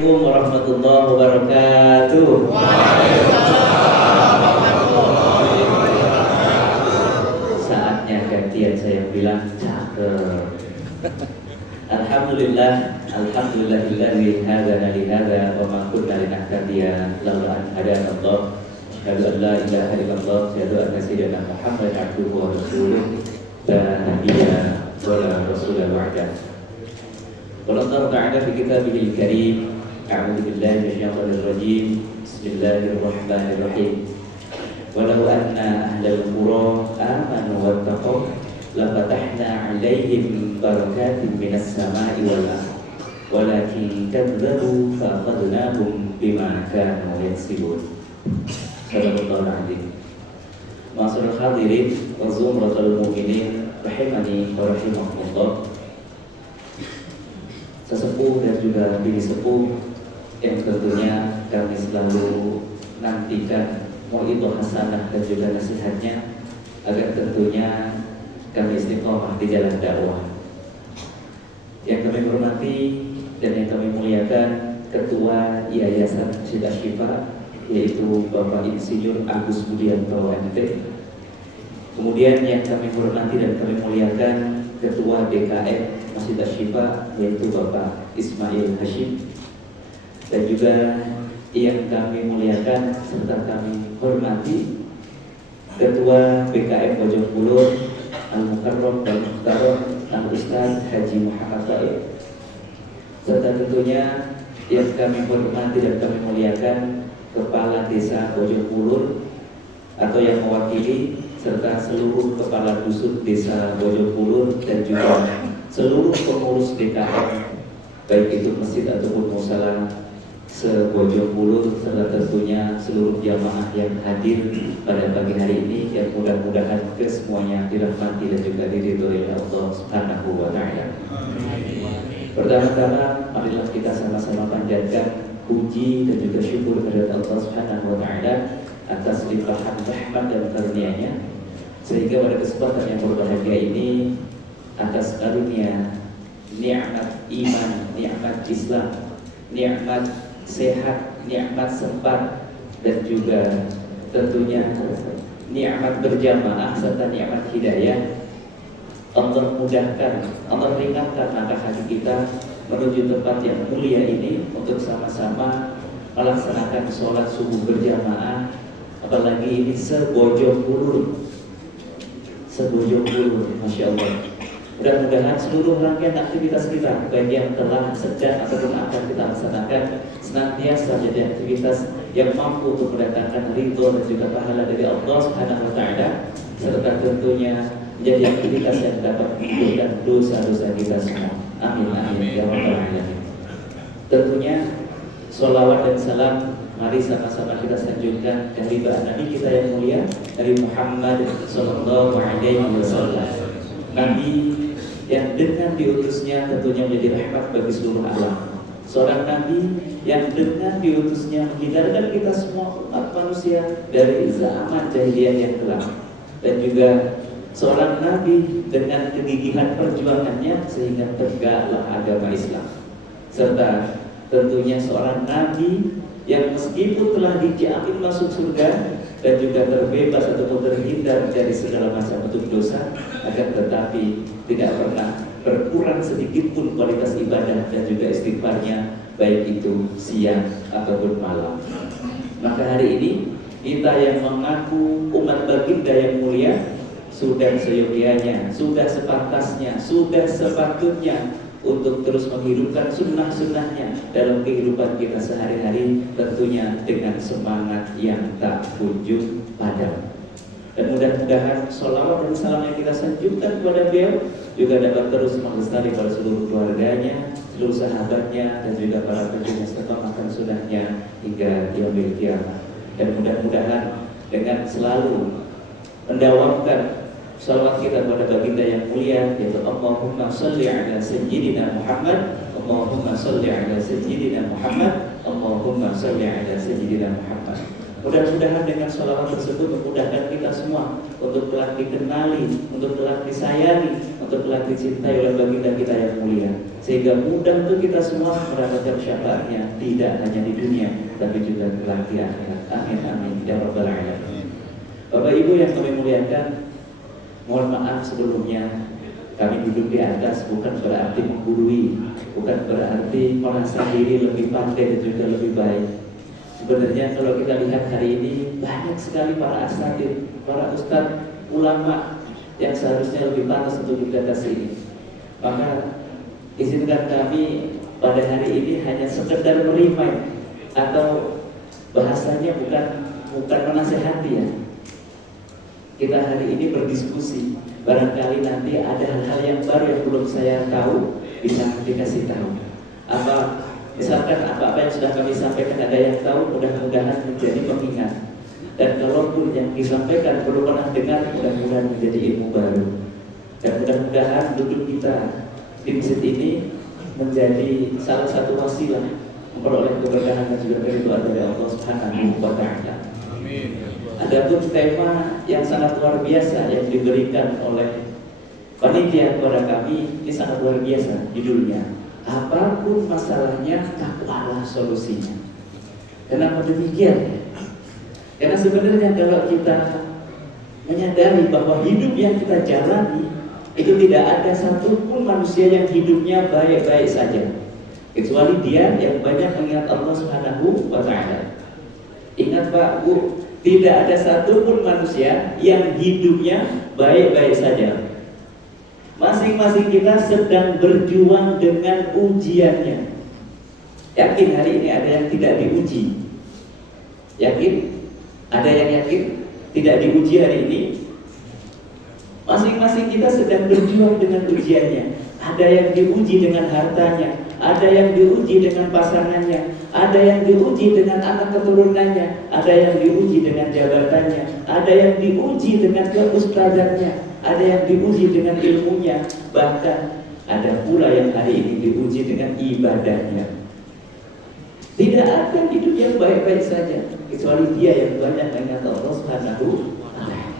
Assalamualaikum warahmatullahi wabarakatuh. Saatnya gantian saya bilang cakep. Alhamdulillah, alhamdulillahilladzi hadana li hadza wa ma kunna linahtadiya laula an hadana Allah. Asyhadu an la ilaha illallah, asyhadu anna sayyidina Muhammadan abduhu wa rasuluh. La nabiyya wa la rasula ba'da. Qala Allah ta'ala fi kitabihil karim. A'udzu billahi minasyaitonir rajim. Bismillahirrahmanirrahim. Walau anna ahlal qura amanu wattaqaw lafatahna 'alaihim barakatin minas sama'i wal ardh walakin kadzdzabu fa'akhadnahum bima kanu yaksibun. Sadaqallahul 'azim. Ma'asyiral hadirin wa zumratul mu'minin rahimani wa rahimakumullah. Sesepuh dan juga bini sepuh yang tentunya kami selalu nantikan mau'idhah hasanah dan juga nasihatnya agar tentunya kami istiqomah di jalan dakwah. Yang kami hormati dan yang kami muliakan Ketua Yayasan Masjid Asy-Syifa yaitu Bapak Insinyur Agus Budianto MT. Kemudian yang kami hormati dan kami muliakan Ketua DKM Masjid Asy-Syifa yaitu Bapak Ismail Hashim, dan juga yang kami muliakan serta kami hormati Ketua BKM Bojong Kulur Al-Mukarram dan Muhtaram Al-Ustaz Haji Muhammad Taib, serta tentunya yang kami hormati dan kami muliakan Kepala Desa Bojong Kulur atau yang mewakili serta seluruh kepala dusun Desa Bojong Kulur dan juga seluruh pengurus DKM baik itu masjid ataupun musala se-Bojong Kulur, serta tentunya seluruh jamaah yang hadir pada pagi hari ini yang mudah-mudahan kesemuanya dirahmati dan juga diridhoi oleh Allah Subhanahu wa taala. Pertama-tama marilah kita sama-sama panjatkan puji dan juga syukur kepada Allah Subhanahu wa taala atas limpahan rahmat dan karunia-Nya sehingga pada kesempatan yang berbahagia ini atas karunia nikmat iman, nikmat Islam, nikmat sehat, nikmat sempat dan juga tentunya nikmat berjamaah serta nikmat hidayah, Allah mudahkan, Allah ringankan langkah kaki kita menuju tempat yang mulia ini untuk sama-sama melaksanakan sholat subuh berjamaah, apalagi ini se-Bojong Kulur, Masya Allah. Mudah-mudahan seluruh rangkaian aktivitas kita, baik yang telah, sedang ataupun akan kita laksanakan, senantiasa menjadi aktivitas yang mampu untuk mendatangkan ridho dan juga pahala dari Allah Subhanahu wa taala, serta tentunya menjadi aktivitas yang dapat menghilangkan dosa-dosa kita semua. Amin amin ya rabbal alamin. Tentunya sholawat dan salam mari sama-sama kita sanjungkan dari Nabi kita yang mulia, dari Muhammad sallallahu alaihi wasallam. Nabi yang dengan diutusnya tentunya menjadi rahmat bagi seluruh alam. Seorang Nabi yang dengan diutusnya menghindarkan kita semua umat manusia dari zaman jahiliyah yang kelam. Dan juga seorang Nabi dengan kegigihan perjuangannya sehingga tegaklah agama Islam. Serta tentunya seorang Nabi yang meskipun telah dijamin masuk surga dan juga terbebas ataupun terhindar dari segala macam bentuk dosa, akan tetapi tidak pernah berkurang sedikit pun kualitas ibadah dan juga istighfarnya, baik itu siang ataupun malam. Maka hari ini kita yang mengaku umat baginda yang mulia sudah seyogianya, sudah sepantasnya, sudah sepatutnya untuk terus menghidupkan sunnah-sunnahnya dalam kehidupan kita sehari-hari, tentunya dengan semangat yang tak kunjung padam. Dan mudah-mudahan sholawat dan salam yang kita sanjungkan kepada beliau juga dapat terus melestari pada seluruh keluarganya, seluruh sahabatnya, dan juga para penjual setongakan sunnahnya hingga yaumil qiyamah. Dan mudah-mudahan dengan selalu mendawamkan salawat kita kepada baginda yang mulia, yaitu Allahumma sholli ala sayyidina Muhammad, Allahumma sholli ala sayyidina Muhammad, Allahumma sholli ala sayyidina Muhammad. Mudah-mudahan dengan sholawat tersebut memudahkan kita semua untuk kelak dikenali, untuk kelak disayangi, untuk kelak dicintai oleh baginda kita yang mulia. sehingga mudah untuk kita semua mendapatkan syafaatnya, tidak hanya di dunia tapi juga kelak di akhirat. Amin amin ya rabbal alamin. Bapak Ibu yang kami muliakan, mohon maaf sebelumnya kami duduk di atas bukan berarti menggurui, bukan berarti merasa diri lebih pandai dan juga lebih baik. Sebenarnya kalau kita lihat hari ini banyak sekali para asatidz, para ustadz, ulama yang seharusnya lebih pantas untuk duduk di atas ini. Maka izinkan kami pada hari ini hanya sekedar merimain, atau bahasanya bukan menasehati ya. Kita hari ini berdiskusi. Barangkali nanti ada hal-hal yang baru yang belum saya tahu, bisa dikasih tahu. Misalkan apa-apa yang sudah kami sampaikan ada yang tahu, mudah-mudahan menjadi pengingat. Dan kalaupun yang disampaikan belum pernah dengar, mudah-mudahan menjadi ilmu baru. Dan mudah-mudahan duduk kita di masjid ini menjadi salah satu wasilah memperoleh keberkahan dan juga keridhaan dari Allah Subhanahu wa Ta'ala. Amin. Adapun tema yang sangat luar biasa yang diberikan oleh panitia kepada kami, ini sangat luar biasa judulnya. Apapun masalahnya, takwalah solusinya. Kenapa demikian? Karena sebenarnya kalau kita menyadari bahwa hidup yang kita jalani itu tidak ada satupun manusia yang hidupnya baik-baik saja, kecuali dia yang banyak mengingat Allah Subhanahu wa Ta'ala. Ingat Pak, Bu, tidak ada satupun manusia yang hidupnya baik-baik saja. Masing-masing kita sedang berjuang dengan ujiannya. Yakin hari ini ada yang tidak diuji? Yakin? Ada yang yakin tidak diuji hari ini? Masing-masing kita sedang berjuang dengan ujiannya. Ada yang diuji dengan hartanya, ada yang diuji dengan pasangannya, ada yang diuji dengan anak keturunannya, ada yang diuji dengan jabatannya, ada yang diuji dengan keustazannya, ada yang diuji dengan ilmunya, bahkan ada pula yang hari ini diuji dengan ibadahnya. Tidak ada hidup yang baik-baik saja, kecuali dia yang banyak mengingat Allah Subhanahu wa Ta'ala.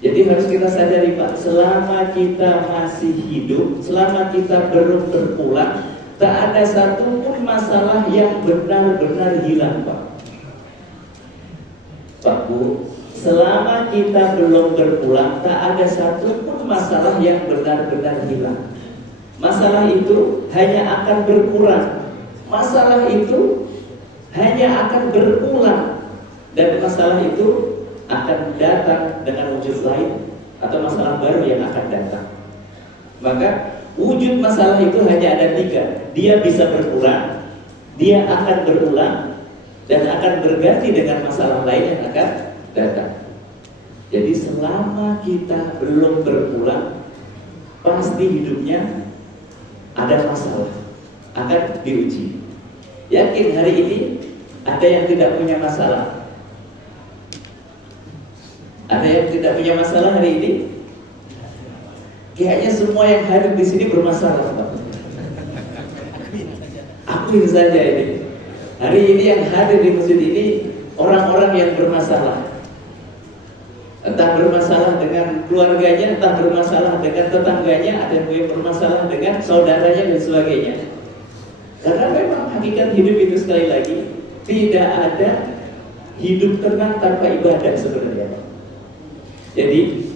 Jadi harus kita sadari Pak, selama kita masih hidup, selama kita belum berpulang, tak ada satupun masalah yang benar-benar hilang Pak. Pak Bu, selama kita belum berpulang, tak ada satupun masalah yang benar-benar hilang. Masalah itu hanya akan berkurang. Masalah itu hanya akan berulang. Dan masalah itu akan datang dengan wujud lain, atau masalah baru yang akan datang. Maka wujud masalah itu hanya ada 3. Dia bisa berkurang, dia akan berulang, dan akan berganti dengan masalah lain yang akan datang. Jadi selama kita belum berpulang, pasti hidupnya ada masalah, akan diuji. Yakin hari ini ada yang tidak punya masalah? Ada yang tidak punya masalah hari ini? Kayaknya semua yang hadir di sini bermasalah, Pak. Akuin saja ini. Hari ini yang hadir di masjid ini orang-orang yang bermasalah. Entah bermasalah dengan keluarganya, entah bermasalah dengan tetangganya, ada yang bermasalah dengan saudaranya dan sebagainya. Karena memang hakikat hidup itu sekali lagi tidak ada hidup tenang tanpa ibadah sebenarnya. Jadi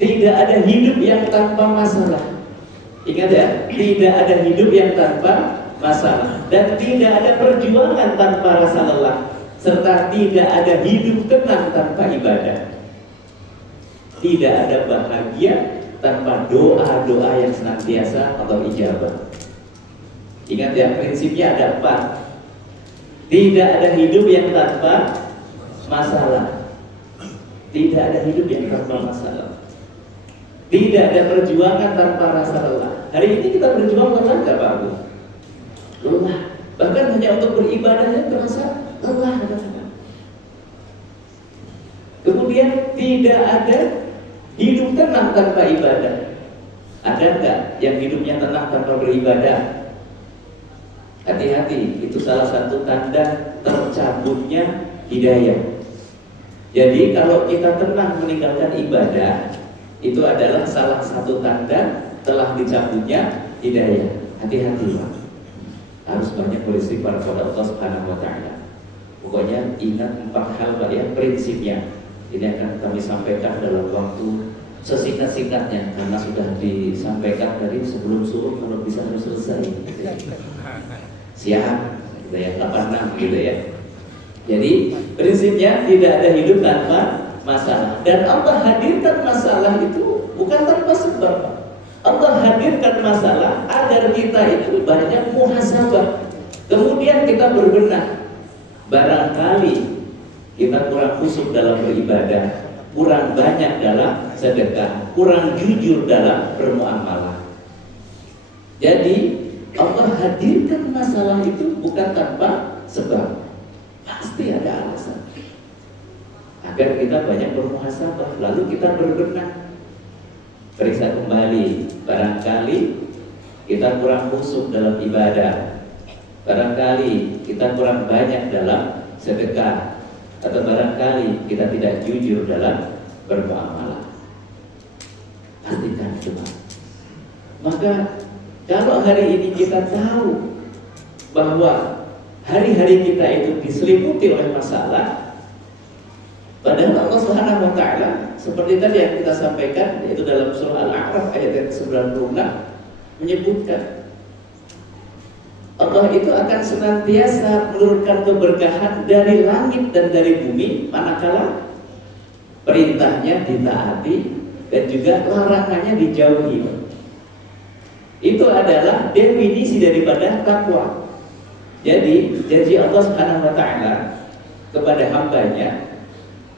tidak ada hidup yang tanpa masalah. Ingat ya, tidak ada hidup yang tanpa masalah, dan tidak ada perjuangan tanpa rasa lelah, serta tidak ada hidup tenang tanpa ibadah. Tidak ada bahagia tanpa doa-doa yang senantiasa atau ijabah. Ingat ya, prinsipnya ada 4. Tidak ada hidup yang tanpa masalah. Tidak ada hidup yang tanpa masalah. Tidak ada perjuangan tanpa rasa lelah. Hari ini kita berjuang lelah nggak Pak Abu? Lelah. Bahkan hanya untuk beribadahnya terasa lelah. Kemudian tidak ada hidup tenang tanpa ibadah. Ada nggak yang hidupnya tenang tanpa beribadah? Hati-hati, itu salah satu tanda tercabutnya hidayah. Jadi kalau kita tenang meninggalkan ibadah, itu adalah salah satu tanda telah dicabutnya hidayah. Hati-hati Pak. Harus banyak beristighfar kepada Allah Subhanahu wa taala. Pokoknya ingat 4 hal Pak ya, prinsipnya. Ini akan kami sampaikan dalam waktu sesingkat-singkatnya karena sudah disampaikan dari sebelum subuh, kalau bisa harus selesai. Siap, gitu ya, 86 gitu ya. Jadi prinsipnya tidak ada hidup tanpa masalah. Dan Allah hadirkan masalah itu bukan tanpa sebab. Allah hadirkan masalah agar kita itu banyak muhasabah. Kemudian kita berbenah. Barangkali kita kurang khusyuk dalam beribadah, kurang banyak dalam sedekah, kurang jujur dalam bermuamalah. Jadi Allah hadirkan masalah itu bukan tanpa sebab. Pasti ada alasan agar kita banyak bermuhasabah, lalu kita berbenah, periksa kembali. Barangkali kita kurang khusyuk dalam ibadah, barangkali kita kurang banyak dalam sedekah, atau barangkali kita tidak jujur dalam bermuamalah. Pastikan itu Pak. Maka kalau hari ini kita tahu bahwa hari-hari kita itu diselimuti oleh masalah, padahal Allah Subhanahu wa taala seperti tadi yang kita sampaikan, yaitu dalam surah Al-A'raf ayat 96 menyebutkan Allah itu akan senantiasa menurunkan keberkahan dari langit dan dari bumi manakala perintahnya ditaati dan juga larangannya dijauhi. Itu adalah definisi daripada takwa. Jadi janji Allah Subhanahu wa taala kepada hambanya,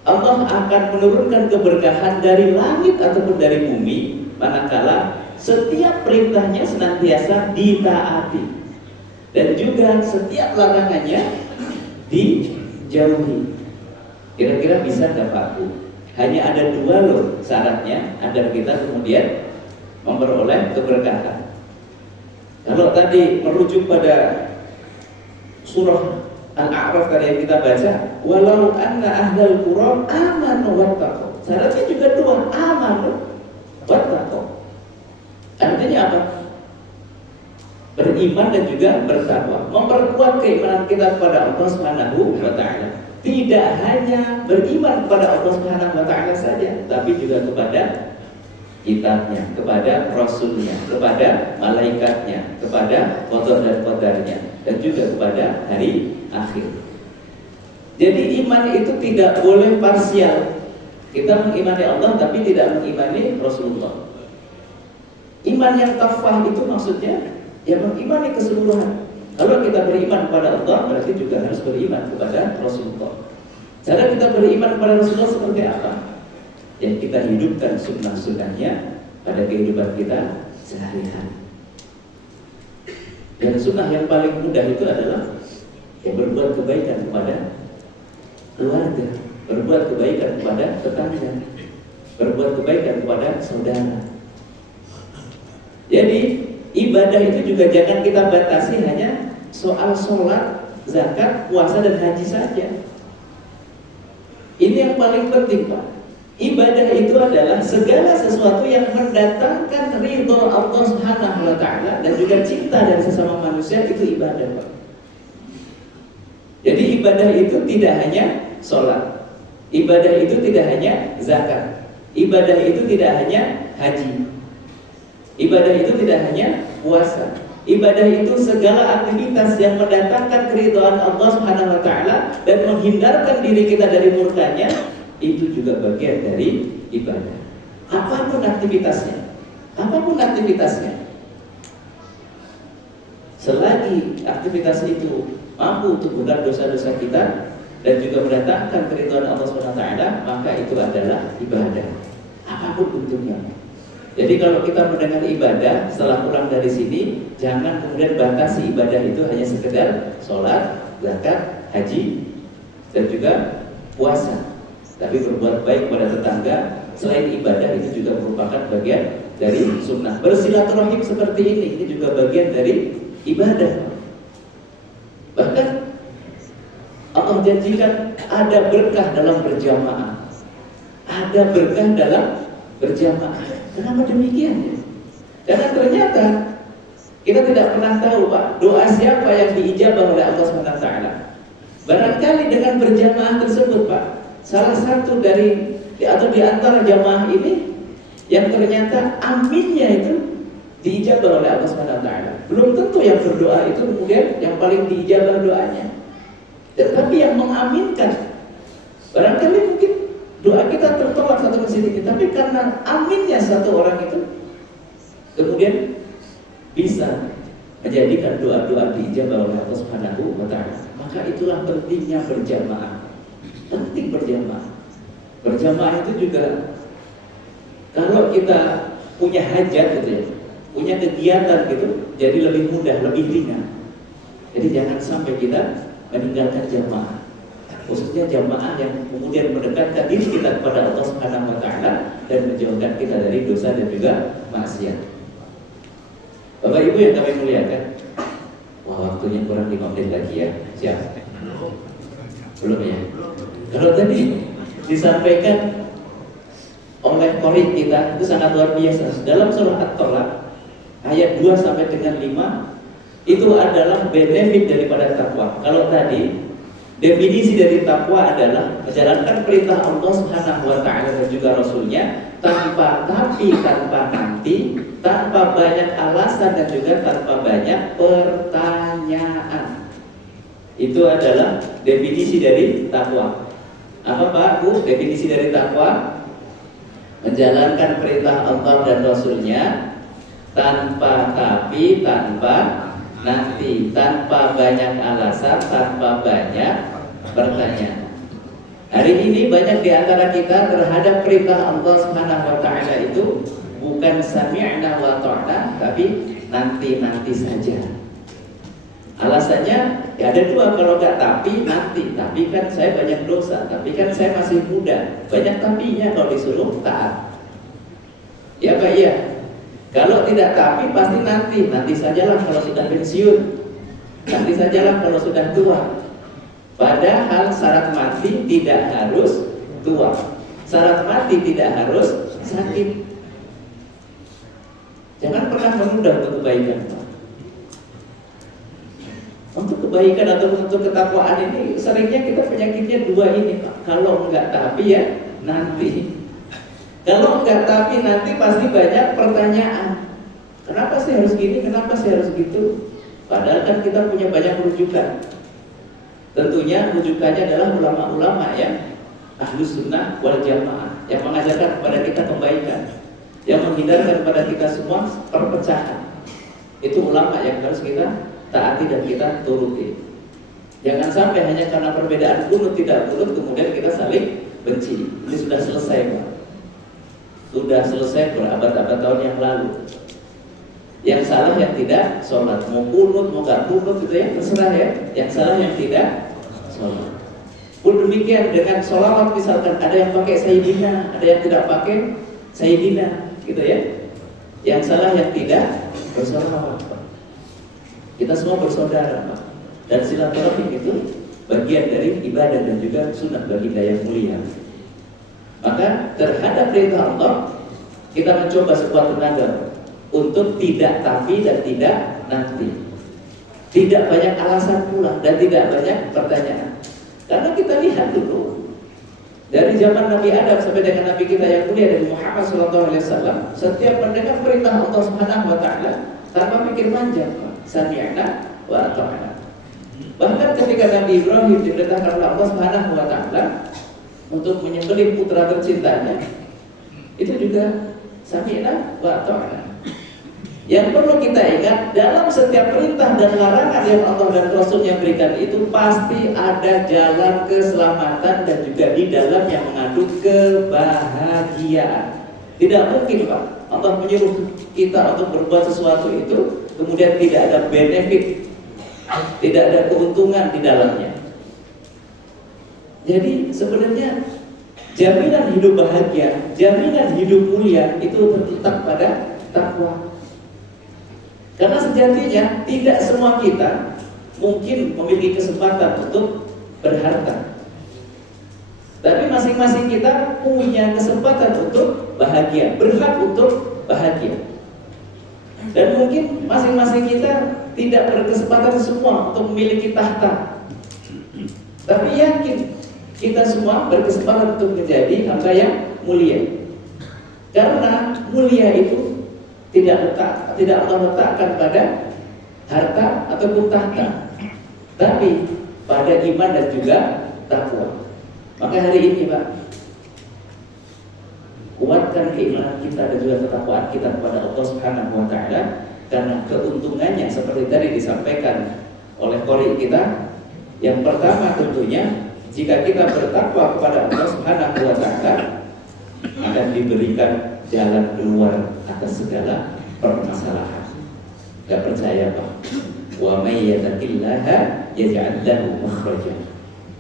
Allah akan menurunkan keberkahan dari langit ataupun dari bumi manakala setiap perintahnya senantiasa ditaati dan juga setiap larangannya dijauhi. Kira-kira bisa nggak Pak Bu? Hanya ada 2 loh syaratnya agar kita kemudian memperoleh keberkahan. Kalau tadi merujuk pada surah Al-A'raf tadi yang kita baca, walau anna ahlal qura amanu wattaqu. Syaratnya juga 2, amanu wattaqu. Artinya apa? Beriman dan juga bertakwa. Memperkuat keimanan kita kepada Allah Subhanahu wa taala. Tidak hanya beriman kepada Allah Subhanahu wa taala saja, tapi juga kepada kitabnya, kepada rasulnya, kepada malaikatnya, kepada qada dan qadarnya, dan juga kepada hari akhir. Jadi iman itu tidak boleh parsial. Kita mengimani Allah tapi tidak mengimani Rasulullah. Iman yang kafah itu maksudnya ya mengimani keseluruhan. Kalau kita beriman kepada Allah berarti juga harus beriman kepada Rasulullah. Cara kita beriman kepada Rasulullah seperti apa? Yang kita hidupkan sunnah-sunnahnya pada kehidupan kita sehari-hari. Dan sunnah yang paling mudah itu adalah berbuat kebaikan kepada keluarga, berbuat kebaikan kepada tetangga, berbuat kebaikan kepada saudara. Jadi ibadah itu juga jangan kita batasi hanya soal sholat, zakat, puasa dan haji saja. Ini yang paling penting Pak. Ibadah itu adalah segala sesuatu yang mendatangkan ridho Allah Subhanahu wa taala dan juga cinta dari sesama manusia, itu ibadah Pak. Jadi ibadah itu tidak hanya sholat, ibadah itu tidak hanya zakat, ibadah itu tidak hanya haji, ibadah itu tidak hanya puasa. Ibadah itu segala aktivitas yang mendatangkan keridhaan Allah Subhanahu wa taala dan menghindarkan diri kita dari murkanya, itu juga bagian dari ibadah. Apapun aktivitasnya, selagi aktivitas itu mampu untuk benar dosa-dosa kita dan juga mendatangkan keridhaan Allah Subhanahu wa taala, maka itu adalah ibadah. Apapun bentuknya. Jadi kalau kita mendengar ibadah setelah pulang dari sini, jangan kemudian batasi ibadah itu hanya sekedar sholat, zakat, haji, dan juga puasa. Tapi berbuat baik kepada tetangga selain ibadah itu juga merupakan bagian dari sunnah. Bersilaturahim seperti ini juga bagian dari ibadah. Bahkan Allah janjikan ada berkah dalam berjamaah, ada berkah dalam berjamaah. Kenapa demikian? Karena ternyata kita tidak pernah tahu, Pak, doa siapa yang diijabah oleh Allah SWT. Barangkali dengan berjamaah tersebut, Pak, salah satu dari atau di antara jamaah ini yang ternyata aminnya itu diijabah oleh Allah SWT. Belum tentu yang berdoa itu kemudian yang paling diijabah doanya, tetapi yang mengaminkan. Barangkali mungkin doa kita tertolak satu masjid ini, tapi karena aminnya satu orang itu kemudian bisa menjadikan doa-doa diijabah oleh Allah Subhanahu wa taala. Maka itulah pentingnya berjamaah. Penting berjamaah. Berjamaah itu juga kalau kita punya hajat gitu ya, punya kegiatan gitu, jadi lebih mudah, lebih ringan. Jadi jangan sampai kita meninggalkan jamaah. Khususnya jamaah yang kemudian mendekatkan diri kita kepada Allah Subhanahu wa taala dan menjauhkan kita dari dosa dan juga maksiat. Bapak Ibu yang kami muliakan, wah waktunya kurang 5 menit lagi ya. Siap? Belum ya? Kalau tadi disampaikan oleh qori kita itu sangat luar biasa. Dalam surah At-Tolak ayat 2 sampai dengan 5 itu adalah benefit daripada takwa. Kalau tadi definisi dari takwa adalah menjalankan perintah Allah Subhanahu wa taala dan juga Rasulnya tanpa tapi, tanpa nanti, tanpa banyak alasan dan juga tanpa banyak pertanyaan. Itu adalah definisi dari takwa. Apa Pak Bu definisi dari takwa? Menjalankan perintah Allah dan Rasulnya tanpa tapi, tanpa nanti, tanpa banyak alasan, tanpa banyak pertanyaan. Hari ini banyak di antara kita terhadap perintah Allah Subhanahu wa taala itu bukan sami'na wa ta'na, tapi nanti-nanti saja. Alasannya ya ada dua, kalau nggak tapi nanti, tapi kan saya banyak dosa, tapi kan saya masih muda, banyak tapinya kalau disuruh taat. Ya Pak, iya. Kalau tidak tapi pasti nanti sajalah kalau sudah pensiun, nanti sajalah kalau sudah tua. Padahal syarat mati tidak harus tua, syarat mati tidak harus sakit. Jangan pernah menunda untuk kebaikan. Untuk kebaikan atau untuk ketakwaan ini seringnya kita penyakitnya dua ini, Pak. Kalau enggak tapi ya nanti. Kalau enggak tapi nanti pasti banyak pertanyaan. Kenapa sih harus gini? Kenapa sih harus gitu? Padahal kan kita punya banyak rujukan. Tentunya rujukannya adalah ulama-ulama yang Ahlus Sunnah wal Jamaah, yang mengajarkan kepada kita kebaikan, yang menghindarkan kepada kita semua perpecahan. Itu ulama yang harus kita taati dan kita turuti. Jangan sampai hanya karena perbedaan kunut tidak kunut kemudian kita saling benci. Ini sudah selesai, Pak. Sudah selesai berabad-abad tahun yang lalu. Yang salah yang tidak sholat, mau kunut mau gak kunut gitu ya, terserah ya. Yang salah yang tidak sholat. Pun demikian dengan sholawat, misalkan ada yang pakai sayyidina, ada yang tidak pakai sayyidina, gitu ya. Yang salah yang tidak bersolawat, Pak. Kita semua bersaudara, Pak. Dan silaturahim itu bagian dari ibadah dan juga sunnah baginda yang mulia. Maka terhadap perintah Allah kita mencoba sekuat tenaga untuk tidak tapi dan tidak nanti, tidak banyak alasan pula dan tidak banyak pertanyaan. Karena kita lihat dulu dari zaman Nabi Adam sampai dengan Nabi kita yang mulia Nabi Muhammad SAW, setiap mendengar perintah Allah Subhanahu wa taala tanpa mikir panjang, sami'na wa ata'na. Bahkan ketika Nabi Ibrahim diperintahkan oleh Allah Subhanahu wa taala untuk menyembelih putra tercintanya, itu juga sami'na wa ata'na. Yang perlu kita ingat, dalam setiap perintah dan larangan yang Allah dan Rasulnya berikan itu pasti ada jalan keselamatan dan juga di dalam yang mengandung kebahagiaan. Tidak mungkin, Pak, Allah menyuruh kita untuk berbuat sesuatu itu kemudian tidak ada benefit, tidak ada keuntungan di dalamnya. Jadi sebenarnya jaminan hidup bahagia, jaminan hidup mulia itu terletak pada takwa. Karena sejatinya tidak semua kita mungkin memiliki kesempatan untuk berharta, tapi masing-masing kita punya kesempatan untuk bahagia, berhak untuk bahagia. Dan mungkin masing-masing kita tidak berkesempatan semua untuk memiliki tahta, tapi yakin kita semua berkesempatan untuk menjadi hamba yang mulia. Karena mulia itu tidak Allah letakkan pada harta ataupun tahta, tapi pada iman dan juga takwa. Maka hari ini Pak, kuatkan keimanan kita dan juga ketakwaan kita kepada Allah Subhanahu wa taala, karena keuntungannya seperti tadi disampaikan oleh qori kita. Yang pertama tentunya, jika kita bertakwa kepada Allah Subhanahu wa taala, akan diberikan jalan keluar atas segala permasalahan. Gak percaya Pak? Wa may yattaqillaha yaj'al lahu makhraja.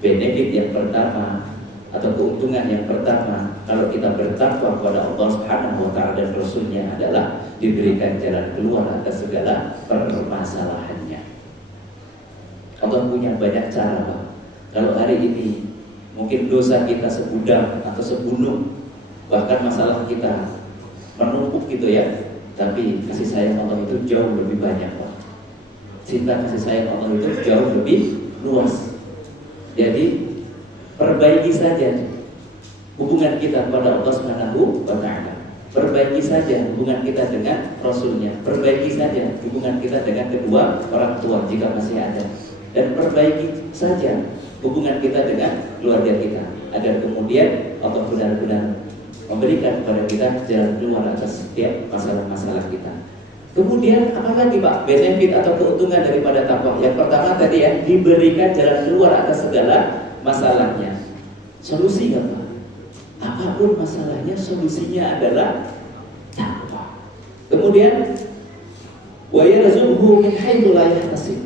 Benefit yang pertama atau keuntungan yang pertama kalau kita bertakwa kepada Allah Subhanahu wa taala dan Rasulnya adalah diberikan jalan keluar atas segala permasalahannya. Allah punya banyak cara Pak. Kalau hari ini mungkin dosa kita segudang atau segunung, bahkan masalah kita menumpuk gitu ya, tapi kasih sayang Allah itu jauh lebih banyak Pak. Cinta kasih sayang Allah itu jauh lebih luas. Jadi perbaiki saja hubungan kita kepada Allah Subhanahu wa taala. Perbaiki saja hubungan kita dengan Rasulnya. Perbaiki saja hubungan kita dengan kedua orang tua jika masih ada. Dan perbaiki saja hubungan kita dengan keluarga kita, agar kemudian Allah benar-benar memberikan kepada kita jalan keluar atas setiap masalah-masalah kita. Kemudian apa lagi Pak benefit atau keuntungan daripada takwa? Yang pertama tadi ya, diberikan jalan keluar atas segala masalahnya. Solusi nggak Pak? Apapun masalahnya, solusinya adalah takwa. Kemudian wa yarzuquhu min haitsu la yahtasib.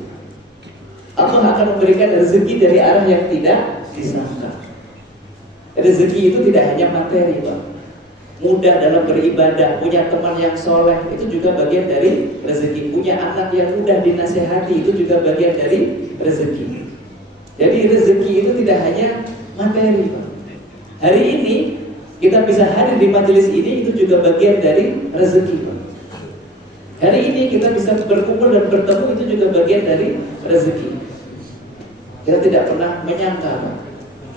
Allah akan memberikan rezeki dari arah yang tidak disangka. Rezeki itu tidak hanya materi Pak. Mudah dalam beribadah, punya teman yang soleh, itu juga bagian dari rezeki. Punya anak yang mudah dinasehati, itu juga bagian dari rezeki. Jadi rezeki itu tidak hanya materi Pak. Hari ini kita bisa hadir di majelis ini, itu juga bagian dari rezeki Pak. Hari ini kita bisa berkumpul dan bertemu, itu juga bagian dari rezeki. Kita tidak pernah menyangka Pak,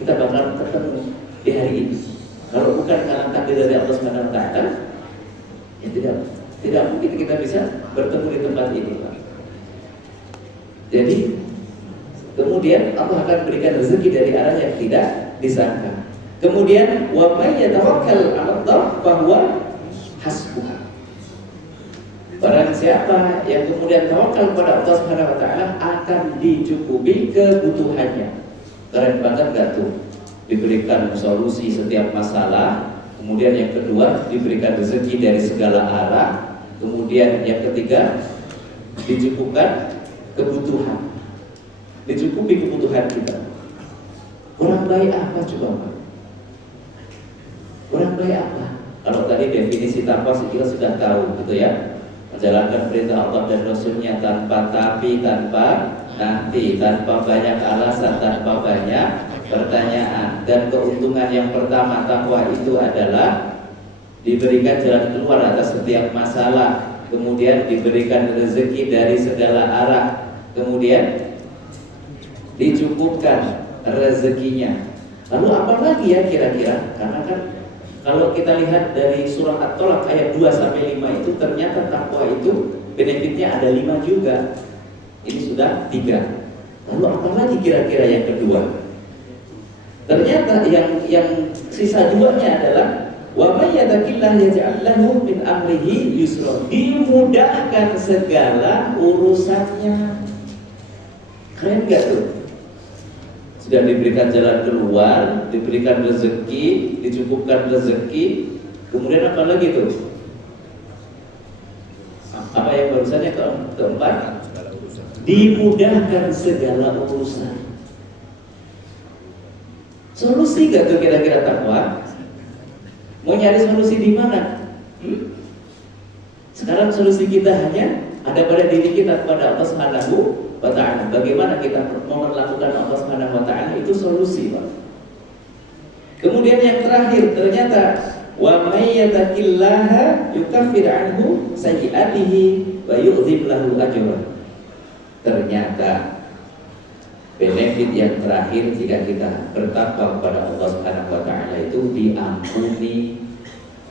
kita bakal ketemu di hari ini. Kalau bukan karena takdir dari Allah Subhanahu wa taala, ya tidak mungkin kita bisa bertemu di tempat ini Pak. Jadi kemudian Allah akan berikan rezeki dari arah yang tidak disangka. Kemudian wa may yatawakkal 'ala Allah fa huwa hasbuh. Barang siapa yang kemudian tawakal kepada Allah Subhanahu wa taala akan dicukupi kebutuhannya. Keren banget enggak tuh? Diberikan solusi setiap masalah. Kemudian yang kedua, diberikan rezeki dari segala arah. Kemudian yang ketiga, dicukupkan kebutuhan. Dicukupi kebutuhan kita. Kurang baik apa coba Pak? Kurang baik apa? Kalau tadi definisi takwa kita sudah tahu gitu ya. Menjalankan perintah Allah dan Rasulnya tanpa tapi, tanpa nanti, tanpa banyak alasan, tanpa banyak pertanyaan. Dan keuntungan yang pertama takwa itu adalah diberikan jalan keluar atas setiap masalah. Kemudian diberikan rezeki dari segala arah. Kemudian dicukupkan rezekinya. Lalu apa lagi ya kira-kira? Karena kan kalau kita lihat dari surah At-Tolak ayat 2-5 itu ternyata takwa itu benefitnya ada 5 juga. Ini sudah 3. Lalu apa lagi kira-kira yang kedua? Ternyata yang sisa 2-nya adalah wa may yattaqillaha yaj'al lahu min amrihi yusra. Dimudahkan segala urusannya. Keren gak tuh? Sudah diberikan jalan keluar, diberikan rezeki, dicukupkan rezeki. Kemudian apa lagi tuh? Apa yang barusannya keempat? Dimudahkan segala urusan. Solusi gak tuh kira-kira takwa? Mau nyari solusi di mana? Sekarang solusi kita hanya ada pada diri kita kepada Allah Subhanahu wa ta'ala. Bagaimana kita mau melakukan Allah Subhanahu wa ta'ala, itu solusi Pak. Kemudian yang terakhir ternyata Wa may yattaqillaha yukaffir anhu sayyi'atihi wa yu'dzim lahu ajran. Ternyata benefit yang terakhir jika kita bertakwa kepada Allah Subhanahu wa taala itu diampuni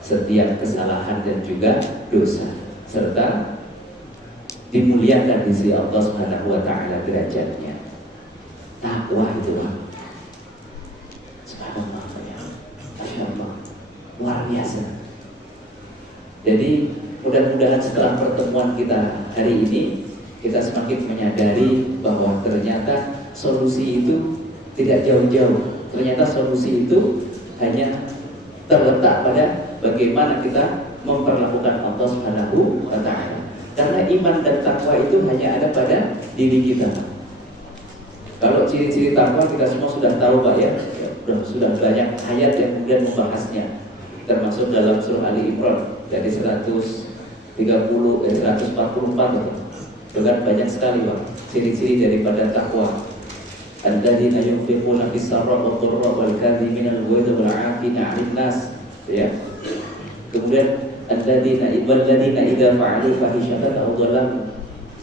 setiap kesalahan dan juga dosa, serta dimuliakan di sisi Allah Subhanahu wa taala derajatnya. Takwa itu subhanallah ya. Masyaallah. Luar biasa. Jadi mudah-mudahan setelah pertemuan kita hari ini kita semakin menyadari bahwa ternyata solusi itu tidak jauh-jauh. Ternyata solusi itu hanya terletak pada bagaimana kita memperlakukan Allah Subhanahu wa taala. Karena iman dan takwa itu hanya ada pada diri kita. Kalau ciri-ciri takwa kita semua sudah tahu Pak ya. Sudah banyak ayat yang kemudian membahasnya. Termasuk dalam surah Ali Imran dari 144 itu kan banyak sekali Pak ciri-ciri daripada takwa. Alladzina yunfiquna fis-sarra wad-dharra wal kadhimina al-ghayza wal 'afina 'anil nas ya. Kemudian alladzina idza fa'alu fahishatan aw dhalamu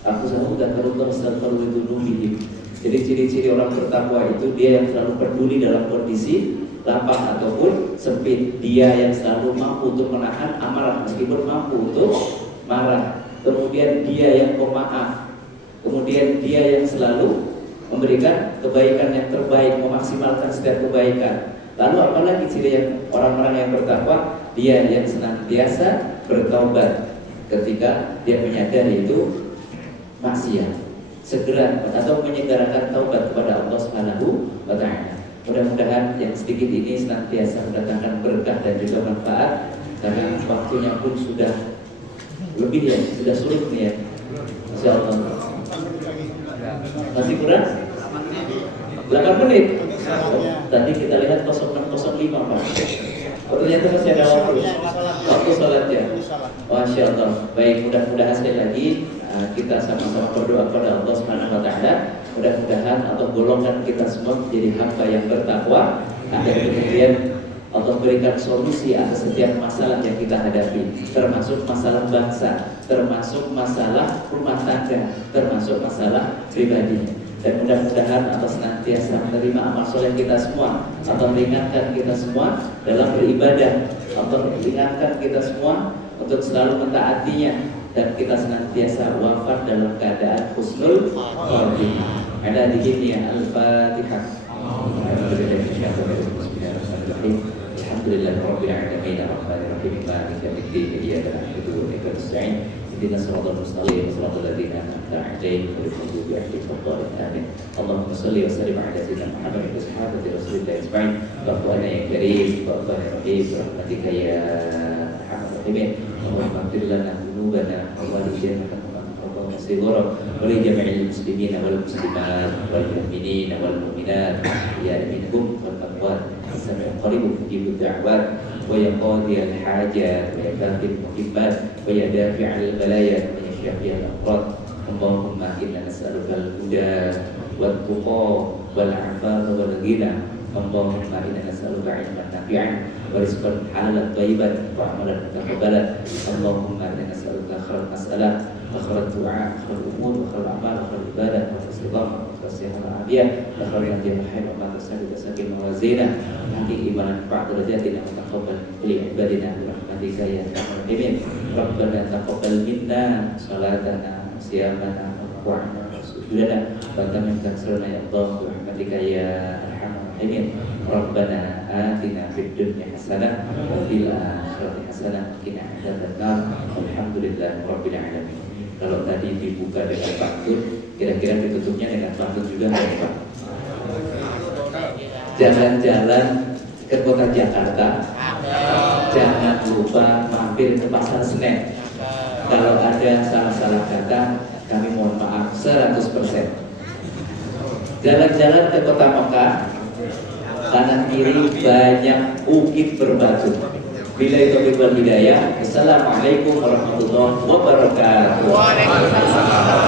anfusahum dzakarullah wastaghfiru lidzunubihim. Jadi ciri-ciri orang bertakwa itu dia yang selalu peduli dalam kondisi lapang ataupun sempit. Dia yang selalu mampu untuk menahan amarah meskipun mampu untuk marah. Kemudian dia yang pemaaf. Kemudian dia yang selalu memberikan kebaikan yang terbaik, memaksimalkan setiap kebaikan. Lalu apalagi ciri yang orang-orang yang bertakwa? Dia yang senantiasa bertaubat ketika dia menyadari itu maksiat, segera atau menyegerakan taubat kepada Allah Subhanahu wa taala. Mudah-mudahan yang sedikit ini senantiasa mendatangkan berkah dan juga manfaat, karena waktunya pun sudah lebih ya, sudah sulit nih ya. Insyaallah. Masih kurang? 8 menit. Tadi kita lihat 06.05 Pak. Oh, ternyata masih ada waktu salatnya. Masya Allah. Baik, mudah-mudahan sekali lagi kita sama-sama berdoa kepada Allah Subhanahu wa taala. Mudah-mudahan atau golongan kita semua menjadi hamba yang bertakwa, agar kemudian Allah berikan solusi atas setiap masalah yang kita hadapi, termasuk masalah bangsa, termasuk masalah rumah tangga, termasuk masalah pribadi. Dan mudah-mudahan Allah senantiasa menerima amal soleh kita semua, atau meringankan kita semua dalam beribadah, atau meringankan kita semua untuk selalu mentaatinya, dan kita senantiasa wafat dalam keadaan husnul khotimah. Ada di sini ya Al-Fatihah. Alhamdulillahirabbil alamin arrahmanir rahim maliki yaumiddin iyyaka na'budu wa iyyaka nasta'in ihdinas siratal mustaqim siratal ladzina an'amta 'alaihim ghairil maghdubi 'alaihim waladdallin. Allahumma shalli wa sallim 'ala sayyidina Muhammad wa sahabati rasulillah ajma'in. Rabbana ya karim wa rahim rahmatika ya arhamar rahimin. Allahumma ighfir lana dhunubana wa walidayna صغرا ولجميع المسلمين والمسلمات والمؤمنين والمؤمنات يا منهم والأموات السميع القريب مجيب الدعوات ويا قاضي الحاجات ويا كافي المهمات ويا دافع البلايا ويا شافي الأمراض. اللهم إنا نسألك الهدى والتقى والعفاف والغنى. اللهم إنا نسألك علما نافعا ورزقا حلالا طيبا وعملا متقبلا. اللهم إنا نسألك خير المسألة وخير الدعاء وخير الأمور وخير الأعمال وخير العبادة وخير الاستقامة وخير الصحة والعافية وخير الهدي والخير وما تسهل وتسهل موازينا حقق إيمانا بعد درجاتنا وتقبل كل عبادنا برحمتك يا أرحم الراحمين. ربنا تقبل منا صلاتنا وصيامنا وركوعنا وسجودنا وتمم تقصيرنا يا الله برحمتك يا أرحم الراحمين. ربنا آتنا في الدنيا حسنة وفي الآخرة حسنة وقنا عذاب النار والحمد لله رب العالمين. Kalau tadi dibuka dengan pantun, kira-kira ditutupnya dengan pantun juga nggak Pak? Jalan-jalan ke kota Jakarta, jangan lupa mampir ke Pasar Senen. Kalau ada salah-salah kata, kami mohon maaf 100%. Jalan-jalan ke kota Mekah, kanan kiri banyak bukit berbatu. Bila itu hidayah. Assalamualaikum warahmatullahi wabarakatuh.